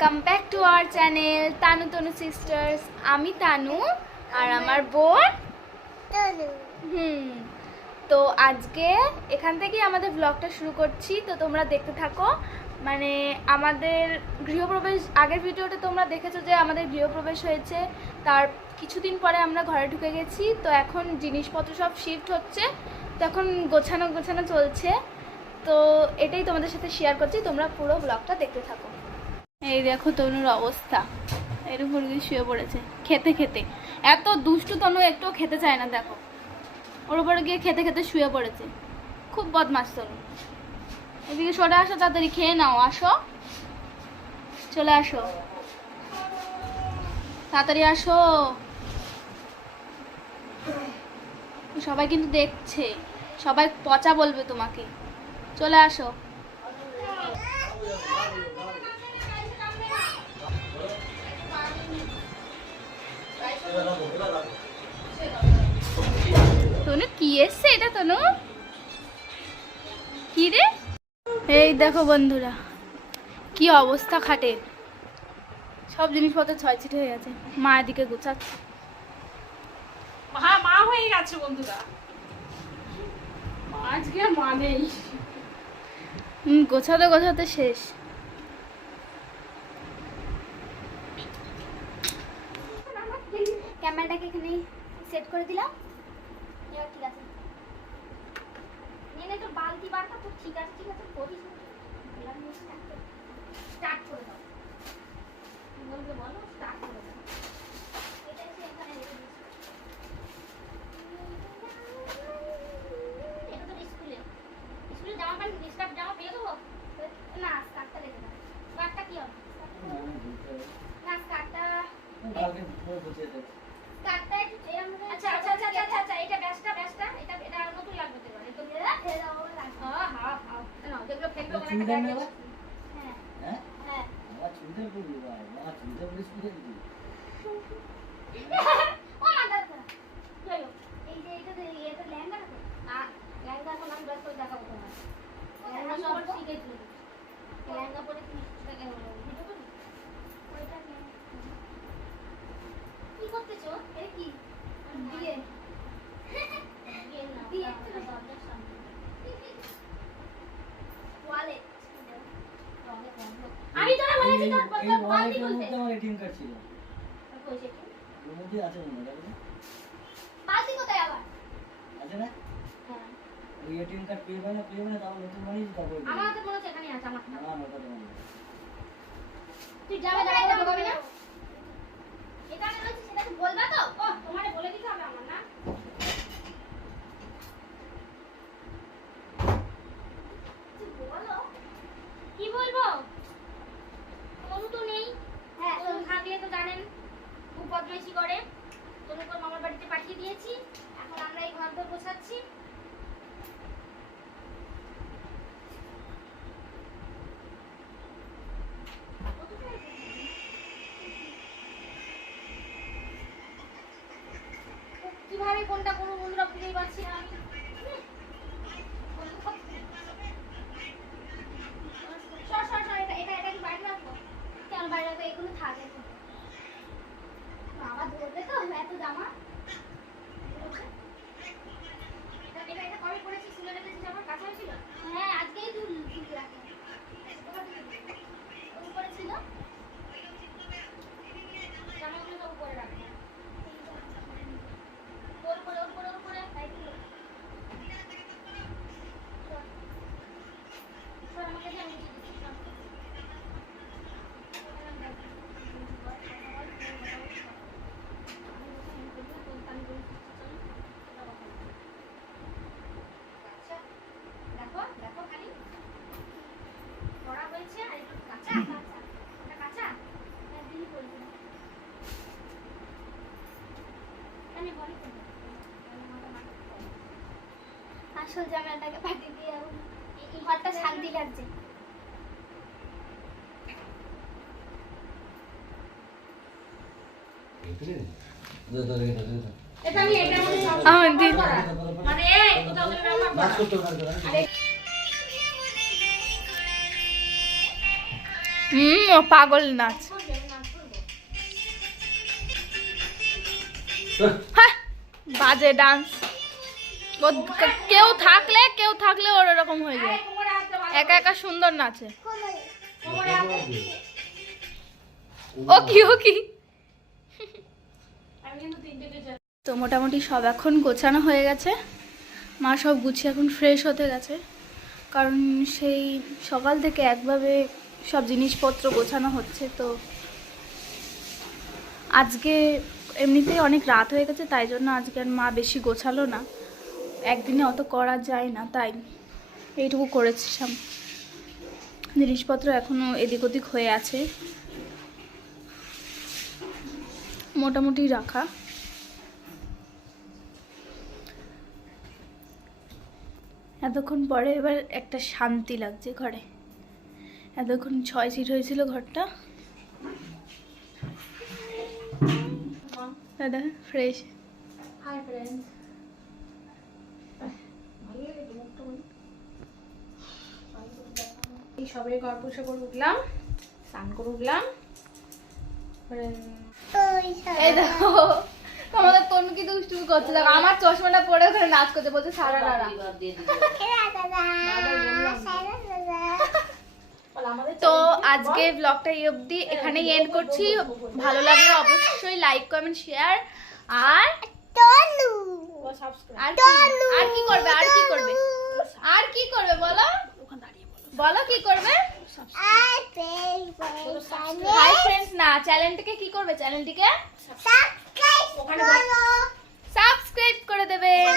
Welcome back to our channel Tanu Tanu sisters আমি তানু আর আমার বোন হুম। তো আজকে এখান থেকেই আমাদের ব্লগটা শুরু করছি। তো তোমরা দেখতে থাকো। মানে আমাদের গৃহপ্রবেশ আগের ভিডিওতে তোমরা দেখেছ যে আমাদের গৃহপ্রবেশ হয়েছে। তার কিছুদিন পরে আমরা ঘরে ঢুকে গেছি। তো এখন জিনিসপত্র সব শিফট হচ্ছে। তো এখন গোছানো গোছানো চলছে। তো এটাই তোমাদের সাথে শেয়ার করছি। তোমরা পুরো ব্লগটা দেখতে থাকো। এই দেখো তনুর অবস্থা। এর উপর শুয়ে পড়েছে। খেতে খেতে। এত দুষ্টু তনু একটুও খেতে চায় না, দেখো। ওর উপরে গিয়ে খেতে খেতে শুয়ে পড়েছে। খুব বদমাস তনু। এদিকে সরে আসো, তাড়াতাড়ি খেয়ে নাও। আসো। চলে আসো। তাড়াতাড়ি আসো। সবাই কিন্তু দেখছে। সবাই পচা বলবে তোমাকে। চলে আসো। তনু কি রে? এই দেখো বন্ধুরা কি অবস্থা খাটের সব জিনিসপত্র ছয় ছিটে হয়ে গেছে। মা এদিকে গুছাচ্ছে। মা মা হয়ে গেছে বন্ধুরা। আজকে মা নেই। গোছাতে গোছাতে শেষ। ক্যামেরাটাকে এখানে সেট করে দিলাম। এবার ঠিক আছে। তোর তো ঠিক আছে ঠিক আছে, করিস স্টার্ট করে দাও। বলবে বলো? স্টার্ট করে দাও এটা এসে এখানে রেখে দিস এটা তো স্কুলে স্কুলে জামা প্যান্ট স্কার্ট জামা পেয়ে দেবো না স্কার্টটা রেখে দাও স্কার্টটা কি হবে না স্কার্টটা স্কার্টটা একটু এরকম আচ্ছা আচ্ছা আচ্ছা আচ্ছা আচ্ছা এটা ব্যাসটা ব্যাসটা এটা এটা নতুন লাগবে তো এবার এটা দিয়ে ফেলে দাও লাগবে হ্যাঁ হ্যাঁ হ্যাঁ না যেগুলো ফেলবে ওখানে একটা bag আছে। হ্যাঁ হ্যাঁ ও মা দাদা যাই হোক এই যে এটা যে এটা লেহেঙ্গা না তো আ লেহেঙ্গা এখন আমি ব্যস্ত দেখাবো শিখেছি। লেহেঙ্গা পরে তুমি ভিডিও করি ওইটা নিয়ে কি করতেছো? কি? বিয়ে। বিয়ে না আমি কার্ড ছিল। তোর বালতি খুলতে কইছে কি বালতি কোথায় আবার? হ্যাঁ। আমার হাতে মনে হচ্ছে এখানে আছে আমার হাতে। তুই যাবে যাবে কবি না? এটা আমি বলছি সেটা বলবা তো ও তোমারে বলে দিতে হবে আমার না তুই বলো কি বলব তনু তো নেই হ্যাঁ তনু থাকলে তো জানেন খুব বদমাইশি করে তনুকে ওর মামার বাড়িতে পাঠিয়ে দিয়েছি এখন আমরা এই ঘর দর গোছাচ্ছি কীভাবে কোনটা করব বন্ধুরা বুঝতেই পারছি না আমি সর, সর, সর, এটা- এটা- এটা কি বাইরে রাখব? কেন বাইরে রাখব? এগুলো থাক এখন। বাবা ধরবে তো এত জামা এটা- এটা- এটা কবে পরেছিস? তুলে রেখেছিস আমার? কাঁচা হয়েছিল? হ্যাঁ, আজকেই তুল- তুলে রাখলাম। ওর উপরে ছিল? জামাগুলো সব উপরে রাখলাম। ওর উপরে, ওর উপরে, ওর উপরে, তাই তুলো। সর। সর, আমাকে দিয়ে আমি মুছে দিচ্ছি, সর। আচ্ছা, দেখো, দেখো খালি। কড়া হয়েছে আর একটু কাঁচা, কাঁচা। এটা কাঁচা? হ্যাঁ, দিলি বলবি। আমি বলি তো। আসল পাঠিয়ে দিয়ে ঘরটা শান্তি লাগছে। পাগল নাচ। হ্যাঁ, বাজে ডান্স। কেউ থাকলে কেউ থাকলে ওর ওরকম হয়ে যায়। একা একা সুন্দর নাচে। ও কি ও কি? তো মোটামুটি সব এখন গোছানো হয়ে গেছে। মা সব গুছিয়ে এখন ফ্রেশ হতে গেছে। কারণ সেই সকাল থেকে একভাবে সব জিনিসপত্র গোছানো হচ্ছে, তো আজকে এমনিতেই অনেক রাত হয়ে গেছে, তাই জন্য আজকে আর মা বেশি গোছালো না। একদিনে অত করা যায় না, তাই এইটুকু করেছিলাম। জিনিসপত্র এখনও এদিক ওদিক হয়ে আছে। মোটামুটি রাখা। এতক্ষণ পরে এবার একটা শান্তি লাগছে ঘরে। এতক্ষণ ছয় সিট হয়েছিল ঘরটা। দাদা ফ্রেশ হাই ফ্রেন্ড এই সবে ঘর পুষে করে উঠলাম স্নান করে উঠলাম। এই দেখো তোমাদের তনু কি দুষ্টুমি করছে দেখো আমার চশমাটা পরে ওখানে নাচ করছে বলছে সারা রারা তো আজকে ব্লগটা এই অবধি এখানেই এন্ড করছি। ভালো লাগলে অবশ্যই লাইক কমেন্ট শেয়ার আর সাবস্ক্রাইব আর কি? আর কি করবে? আর কি করবে? আর কি করবে বলো? বলো। কি করবে? হাই ফ্রেন্ডস না চ্যানেলটিকে কি করবে? চ্যানেলটিকে সাবস্ক্রাইব করে। দেবেন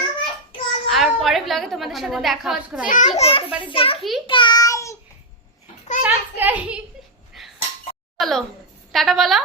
আর পরের ব্লগে তোমাদের সাথে দেখা হচ্ছে। কি করতে পারি দেখি। সাবস্ক্রাইব বলো। টাটা বলো।